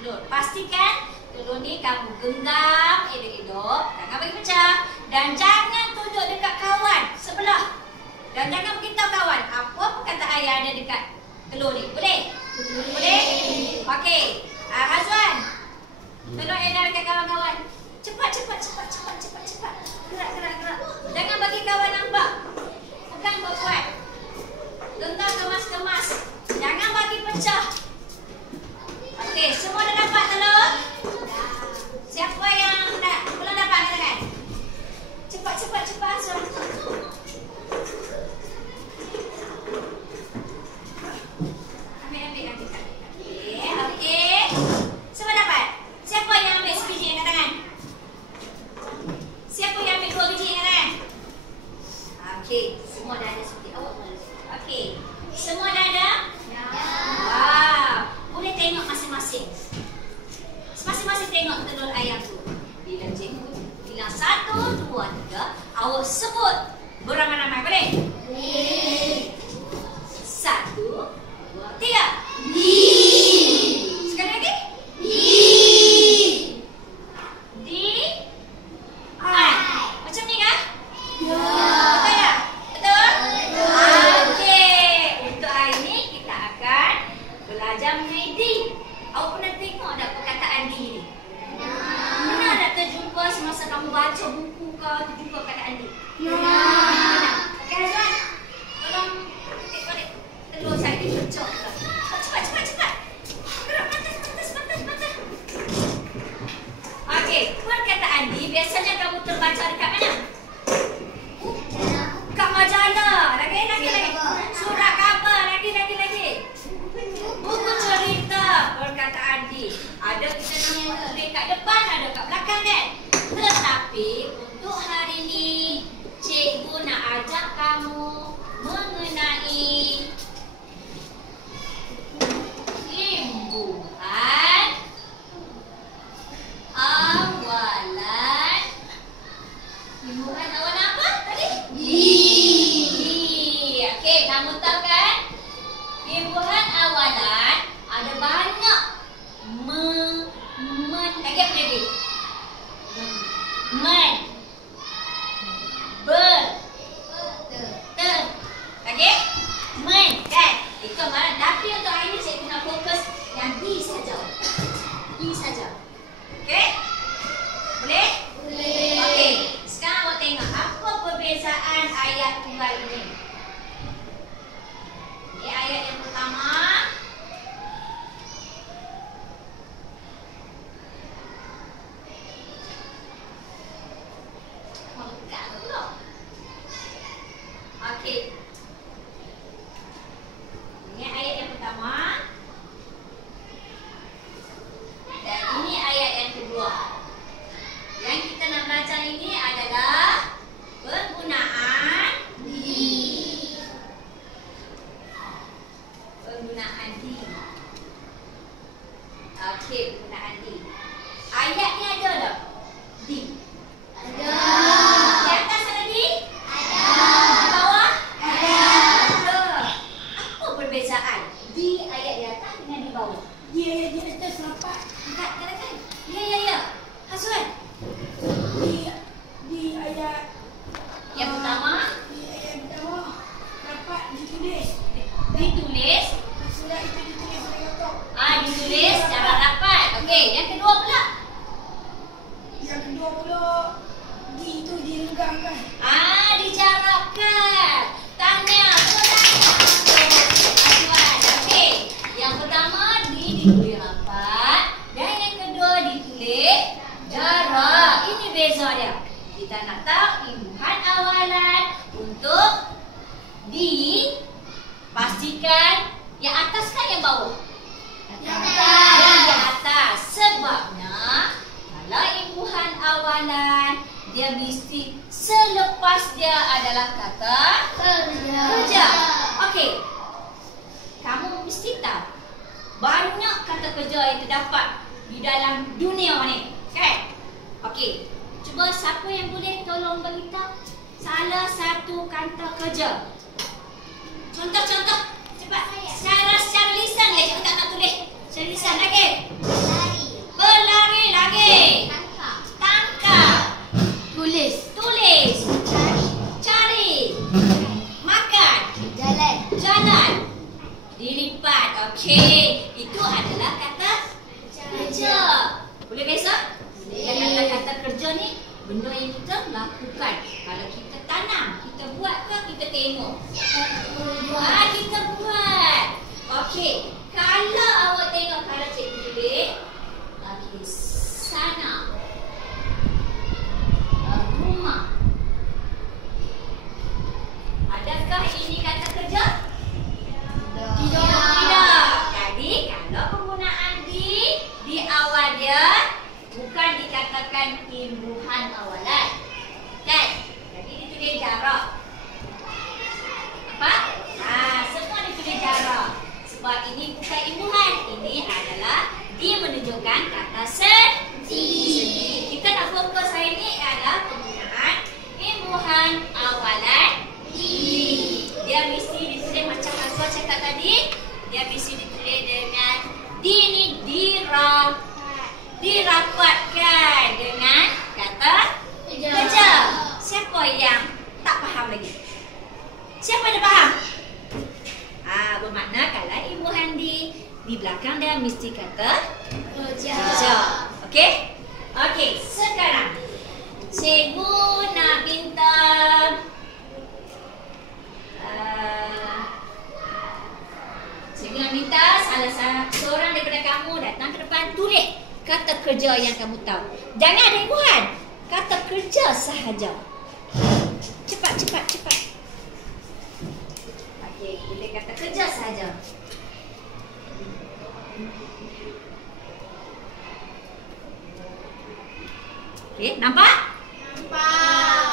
telur. Pastikan telur ni kamu genggam elok-elok, jangan bagi pecah. Dan jangan tunjuk dekat kawan sebelah. Dan jangan beritahu kawan apa perkataan yang ada dekat telur ni. Boleh? Boleh? Okey. Hazwan. Telur yang ada dekat kawan-kawan. Cepat. Gerak. Jangan bagi kawan nampak. Pegang kuat-kuat. Genggam kemas-kemas. Jangan bagi pecah. Okey, semua dah dapat telur? Siapa yang belum dapat katakan? Cepat Hazwan. Ambil. Okey. Semua dapat? Siapa yang ambil sebiji angkat tangan? Siapa yang ambil 2 biji angkat tangan? Okey, semua dah ada sebiji. Okey. Semua dah ada? Ya. Wow. Boleh tengok masing-masing. Masing-masing tengok telur ayam tu. Bila cikgu bilang 1, 2, 3, awak sebut beramai-ramai. Boleh? Boleh. 1, 2, 3. Sekali lagi. Macam ni kah? Ya. Betul tak? Betul? Okey. Untuk hari ni kita akan belajar mengenai D. Awak pernah tengok tak perkataan D ni? Pernah tak terjumpa semasa kamu baca buku ke terjumpa perkataan D? Pernah? Okey Hazwan. Tolong balik telur saya ni pecah. Cepat. Gerak pantas. Okey, perkataan D biasanya kamu terbaca dekat mana? Kat majalah. Lagi. Surat khabar. Lagi. Buku cerita perkataan D. Ada kita yang tulis kat depan, ada kat belakang kan? Tetapi untuk hari ni cikgu nak ajak kamu mengenai imbuhan awalan. Imbuhan awalan apa tadi? D. Okey, kamu tahu kan? Imbuhan awalan ada banyak lagi apa tadi? Men. Ber. Ter. Lagi? Men. Kan? Itu mana? Tapi untuk hari ni cikgu nak fokus yang D saja. Okey? Boleh? Boleh. Okey. Sekarang awak tengok apa perbezaan ayat tunggal ini. Ini ayat yang pertama. Okey. Ini ayat yang pertama. Dan ini ayat yang kedua. Yang kita nak belajar ini adalah penggunaan D. Okey, penggunaan D. Ayat ni ada tak? D. Ada. Di atas ada D? Ada. Di bawah? Ada. Apa perbezaan D ayat di atas dengan di bawah? Di ayat di atas nampak. Katakan. Ya. Hazwan. Di ayat Yang pertama. Di ayat yang pertama dapat ditulis. Ditulis. Surat itu ditulis oleh Youtube. Ditulis dapat dapat. Okey, yang kedua pula. Yang kedua pula di itu direnggamkan. Dijarabkan. Tanya. Hazwan. Okey. Yang pertama ditulis rapat dan yang kedua ditulis jarak. Ini beza dia. Kita nak tahu imbuhan awalan untuk D. Pastikan yang atas kan yang bawah? Yang di atas. Sebabnya kalau imbuhan awalan dia mesti selepas dia adalah kata kerja. Okey. Kamu mesti tahu banyak kata kerja yang terdapat di dalam dunia ni, kan? Okey. Cuba siapa yang boleh tolong beritahu salah satu kata kerja. Contoh. Cepat. Secara lisan ya, cikgu tak nak tulis. Secara lisan lagi. Lagi. Tangkap. Tulis. Tulis. Cari. Makan. Jalan. Dilipat. Okey. Itu adalah kata kerja. Boleh besok? Yang kata-kata kerja ni benda yang kita lakukan. Kalau kita tanam, kita buat ke kita tengok? Kita buat. Okey. Kalau awak tengok kalau cikgu tulis, okey, sana. Rumah. Adakah ini kata kerja? Tidak. Jadi kalau penggunaan di awal dia bukan dikatakan imbuhan awalan. Kan? Jadi ditulis jarak. Apa? Semua ditulis jarak. Sebab ini bukan imbuhan. Ini adalah dia menunjukkan kata sendiri. Kita nak fokus hari ini adalah penggunaan imbuhan awalan di. Dia mesti ditulis macam aku cakap tadi. Dia mesti ditulis dengan di ni dirapatkan dengan kata kerja. Siapa yang tak faham lagi? Siapa yang faham? Bermakna kalau imbuhan di belakang dia mesti kata kerja. Okey? Okey, sekarang cikgu nak minta salah seorang daripada kamu datang ke depan, tulis kata kerja yang kamu tahu. Jangan ada imbuhan. Kata kerja sahaja. Cepat. Okey, tulis kata kerja sahaja. Okey, nampak?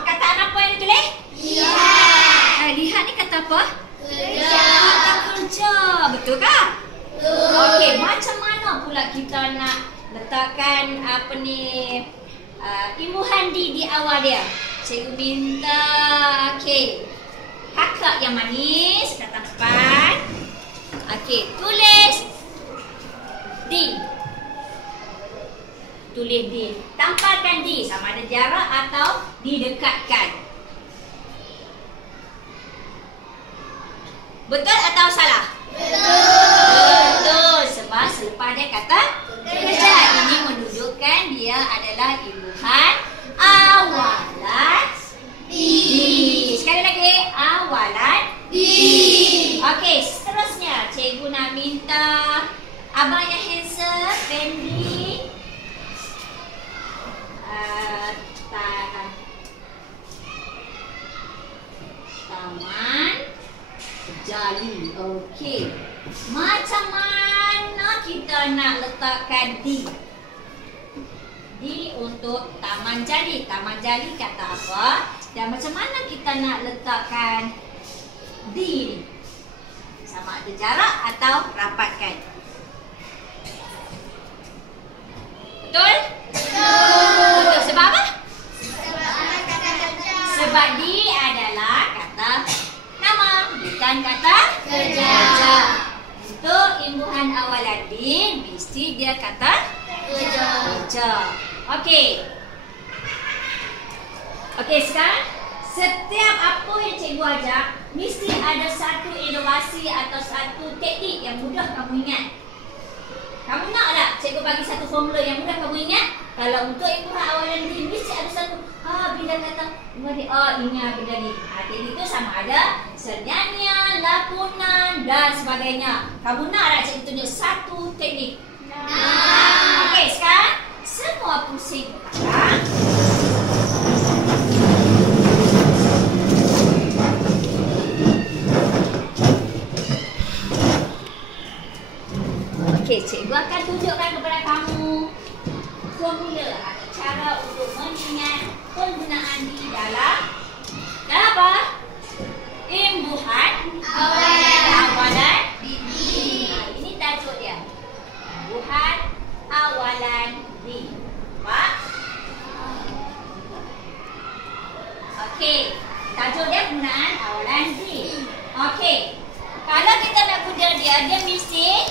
Perkataan apa yang ditulis? Lihat. Lihat ni kata apa? Kerja. Kata kerja. Betul kah? Okey, macam mana pula kita nak letakkan imbuhan di awal dia? Cikgu minta, okey, kakak yang manis datang depan. Okey, tulis di. Tulis di. Tampalkan di sama ada jarak atau didekatkan. Betul atau salah? Betul. Sebab selepas dia kata kerja. Ini menunjukkan dia adalah imbuhan awalan di. Sekali lagi, awalan di. Okey, seterusnya cikgu nak minta abang yang handsome, Fendi, Taman Jali. Okey. Macam mana kita nak letakkan di? Di untuk Taman Jali. Taman Jali kata apa? Dan macam mana kita nak letakkan di? Sama ada jarak atau rapatkan. Betul? Betul. Sebab apa? Sebab di adalah kata nama, bukan kata kerja. Untuk imbuhan awalan di, mesti dia kata kerja. Okey. Okey, sekarang setiap apa yang cikgu ajar mesti ada satu inovasi atau satu teknik yang mudah kamu ingat. Kamu nak tak cikgu bagi satu formula yang mudah kamu ingat? Kalau untuk imbuhan awalan di mesti ada satu. Bila kata ingat benda ni. Teknik itu sama ada senyanyian, lakonan dan sebagainya. Kamu nak tak cikgu tunjuk satu teknik? Nak. Okey, sekarang semua pusing belakang. Okey, cikgu akan tunjukkan kepada kamu formula atau cara untuk mengingat penggunaan di dalam apa? Imbuhan awalan di. Ini tajuk dia. Imbuhan awalan di. Nampak? Okey, tajuk dia penggunaan awalan di. Okey, kalau kita nak guna dia mesti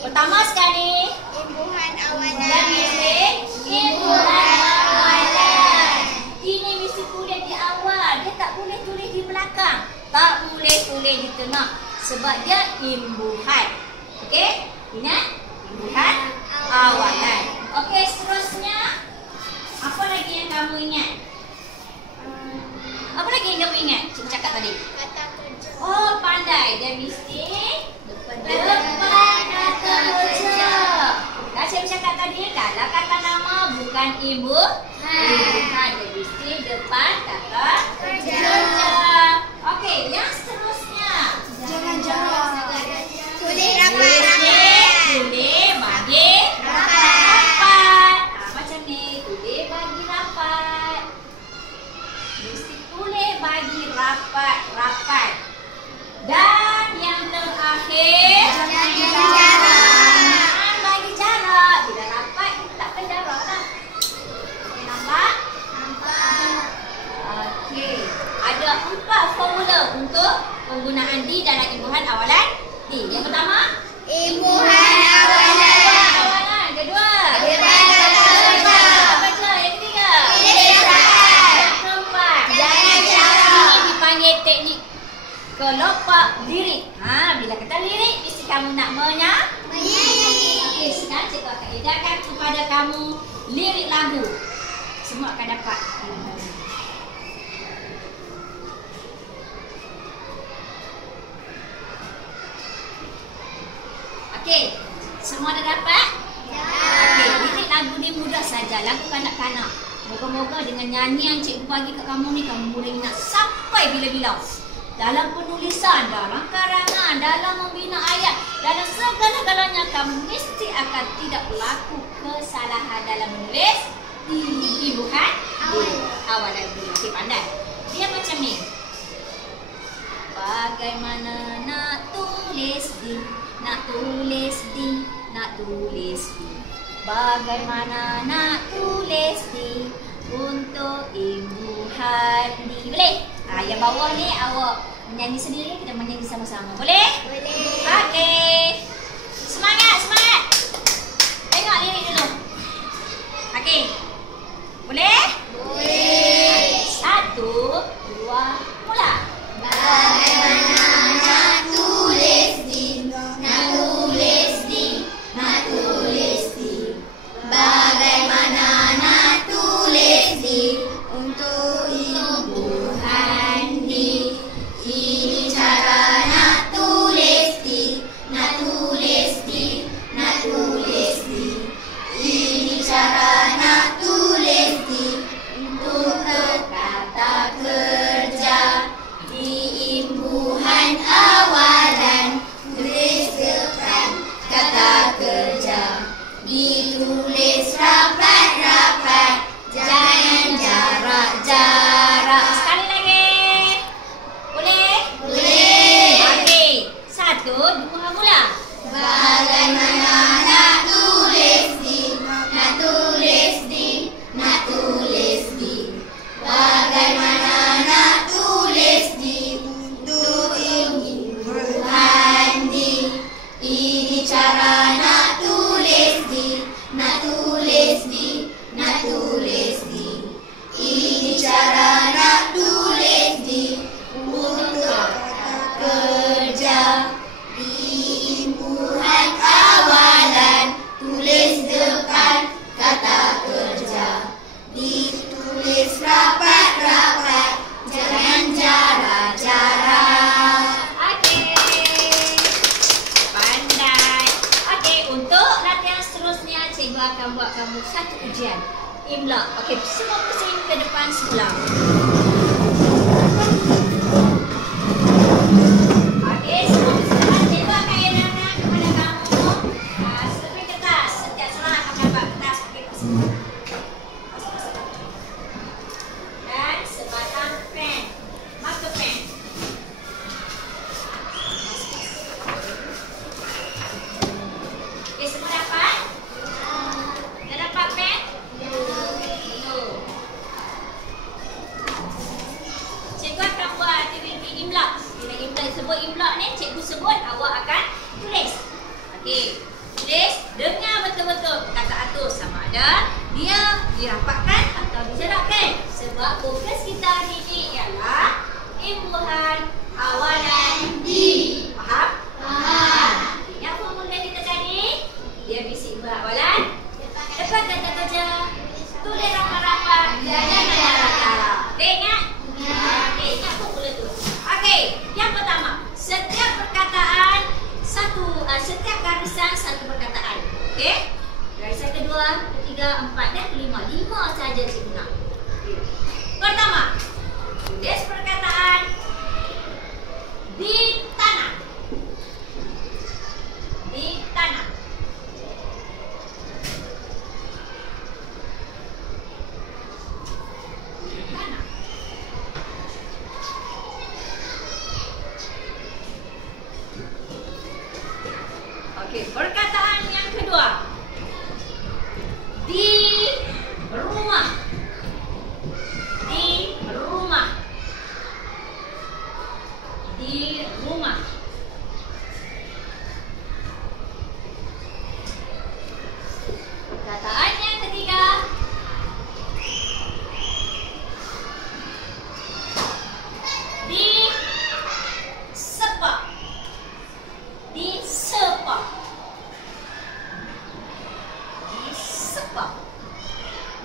pertama sekali Imbuhan awalan. dia mesti Imbuhan awalan. Ini mesti tulis di awal. Dia tak boleh tulis di belakang. Tak boleh tulis di tengah. Sebab dia imbuhan. Okey? Ingat? Imbuhan awalan. Okey, seterusnya. Apa lagi yang kamu ingat? Apa lagi yang kamu ingat? Cikgu cakap tadi. Oh, pandai. Dia mesti depan kata kerja. Dah cikgu cakap tadi, kalau kata nama bukan imbuhan, dia mesti depan kata kerja. Okey, yang seterusnya. Jangan Tulis bagi rapat. Macam ni, tulis bagi rapat. Mesti tulis bagi rapat. Dan yang terakhir, jangan bagi jarak. Bila rapat, kita takkan jarak lah. Okey, nampak? Okey. Ada 4 formula untuk penggunaan di dalam imbuhan awalan. Yang pertama, Imbuhan awalan. awalan. Kedua, Depan kata kerja. Yang ketiga, Tulis rapat. yang keempat, Jangan jarak. ini dipanggil teknik kelopak lirik. Bila kata lirik, mesti kamu nak Menyanyi. Okey, sekarang cikgu akan edarkan kepada kamu lirik lagu. Semua akan dapat. Okey, semua dah dapat? Okey, lirik lagu ni mudah saja, lagu kanak-kanak. Moga-moga dengan nyanyian cikgu bagi kat kamu ni, kamu boleh ingat sampai bila-bila. Dalam penulisan, dalam karangan, dalam membina ayat, dalam segala-galanya kamu mesti akan tidak berlaku kesalahan dalam menulis imbuhan awalan. Okey, pandai. Dia macam ni. Bagaimana nak tulis di, bagaimana nak tulis di untuk imbuhan di. Boleh? Yang bawah ni awak menyanyi sendiri, kita menyanyi sama-sama. Boleh? Boleh. Okey. Semangat. Tengok lirik dulu. Okey. Boleh? Boleh. 1, 2, mula. Bagaimana nak tulis di, bagaimana nak tulis di untuk imbuhan di. Ini cara nak tulis di. Ini cara nak tulis di untuk kata kerja. Di imbuhan awalan tulis depan kata kerja. Ditulis rapat-rapat, jangan jarak-jarak. Sekali lagi. Boleh? Boleh. Okey. 1, 2, mula. Bagaimana nak tulis di, bagaimana nak tulis di untuk imbuhan di. Ini cara nak tulis di. Ini cara nak tulis di untuk kata kerja. Di imbuhan awalan tulis depan kata kerja. Ditulis rapat-rapat, jangan jarak-jarak. Okey. Pandai. Okey, untuk latihan seterusnya cikgu akan buat kamu satu ujian. Imla. Okey, semua pusing ke depan sebelah. Okey, semua pusing depan. Cikgu akan edarkan kepada kamu seperti kertas. Setiap seorang akan dapat kertas paper semua. Dan sebatang pen. Marker pen. Okey, semua dapat? Dah dapat pen? Belum. Cikgu akan buat aktiviti imla. Bila imla sebut imla ni, cikgu sebut, awak akan tulis. Okey. Tulis dengar betul-betul kata atur sama ada dia dirapatkan atau dijeratkan. Sebab fokus kita hari ini ialah imbuhan awalan di. Faham? Faham. Ingat formula kita tadi? Dia bisi imbuhan awalan. Depan kata kerja, tulis rapat-rapat, jangan darah-darah. Okey, ingat? Okey, ingat formula tu. Okey, yang pertama, setiap perkataan setiap garisan satu perkataan. Okey? Garisan kedua, ketiga, empat dan kelima. 5 saja cikgu nak. Pertama, tulis perkataan di tanah. Di tanah. Di tanah. Okey, perkataan yang kedua. Di rumah. Di rumah. Di rumah. Perkataan yang ketiga. Di sepak. Di sepak. Di sepak.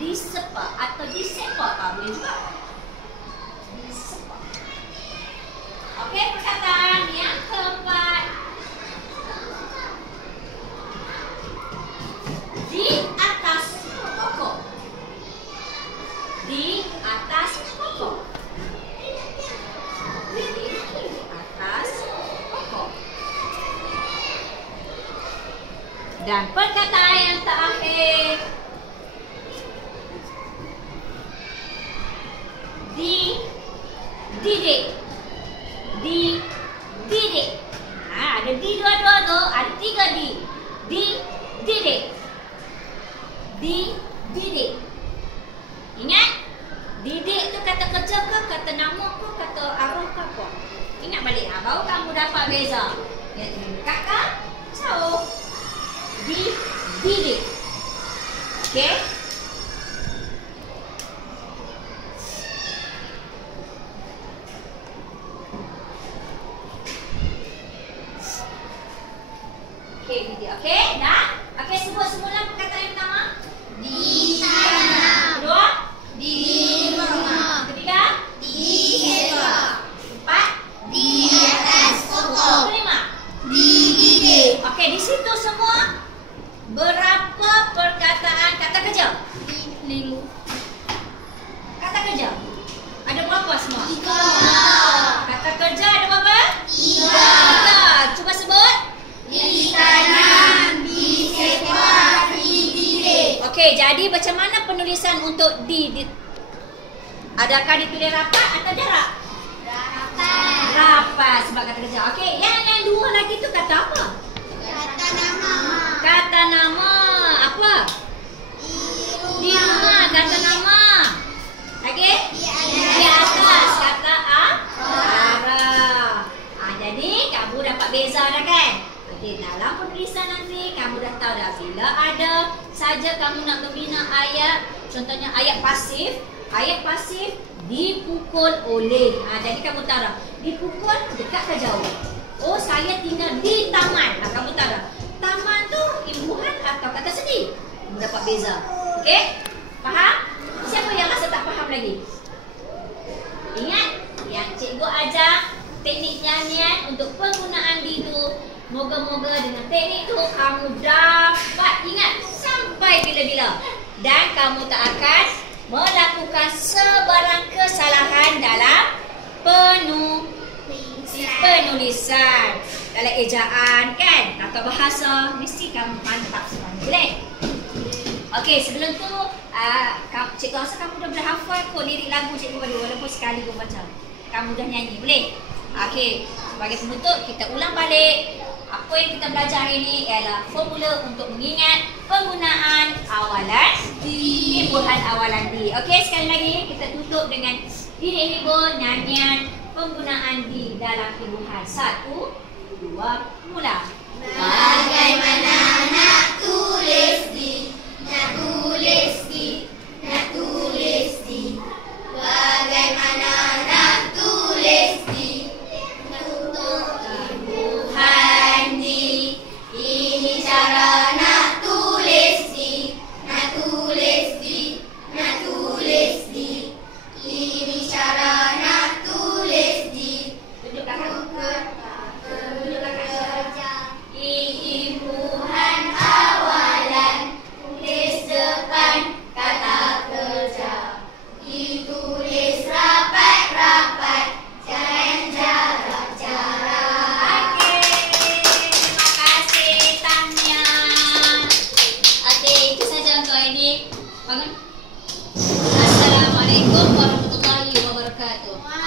Di sepak atau di sepak boleh juga. Di sepak. Okey, perkataan yang keempat. Di atas pokok. Di atas pokok. Di atas pokok. Dan perkataan yang terakhir. Didik. Didik. Ada di dua-dua tu, ada 3 di. Didik. Didik. Ingat? Didik tu kata kerja ke, kata nama ke, kata arah ke apa? Ingat balik. Baru kamu dapat beza. Kakak, jauh. Didik. Okey? Okey, dah? Okey, sebut semula perkataan yang pertama. Di tanah. Kedua. Di rumah. Ketiga. Di sepak. Empat. Di atas pokok. Kelima. Di didik. Okey, di situ semua berapa perkataan kata kerja? 5. Kata kerja. Ada berapa semua? 3. Kata kerja ada berapa? 3. Cuba sebut. Di tanam, di sepak, di didik. Okey, jadi macam mana penulisan untuk di? Adakah ditulis rapat atau jarak? Rapat. Rapat sebab kata kerja. Okey, yang dua lagi tu kata apa? Kata nama. Kata nama. Apa? Di rumah kata nama. Okey? Di atas kata arah. Jadi kamu dapat beza dah kan? Okey, dalam penulisan nanti kamu dah tahu dah bila ada saja kamu nak membina ayat, contohnya ayat pasif. Ayat pasif dipukul oleh. Jadi kamu tahu dah, dipukul dekat ke jauh. Oh, saya tinggal di taman. Kamu tahu dah. Taman tu imbuhan atau kata sedih. Kamu dapat beza. Okey? Faham? Siapa yang rasa tak faham lagi? Ingat yang cikgu ajar teknik nyanyian untuk penggunaan di tu. Moga-moga dengan teknik tu kamu dapat ingat sampai bila-bila. Dan kamu tak akan melakukan sebarang kesalahan dalam penulisan. Dalam ejaan kan, atau bahasa, mesti kamu mantap semua. Boleh? Okey, sebelum tu cikgu rasa kamu dah berhafal kot lirik lagu cikgu bagi, walaupun sekali pun baca. Kamu dah nyanyi, boleh? Okey, sebagai penutup kita ulang balik. Apa yang kita belajar hari ini ialah formula untuk mengingat penggunaan awalan di, imbuhan awalan di. Okey, sekali lagi kita tutup dengan hibur nyanyian penggunaan di dalam imbuhan. 1, 2, mula. Bagaimana nak tulis di, nak tulis di lah tu.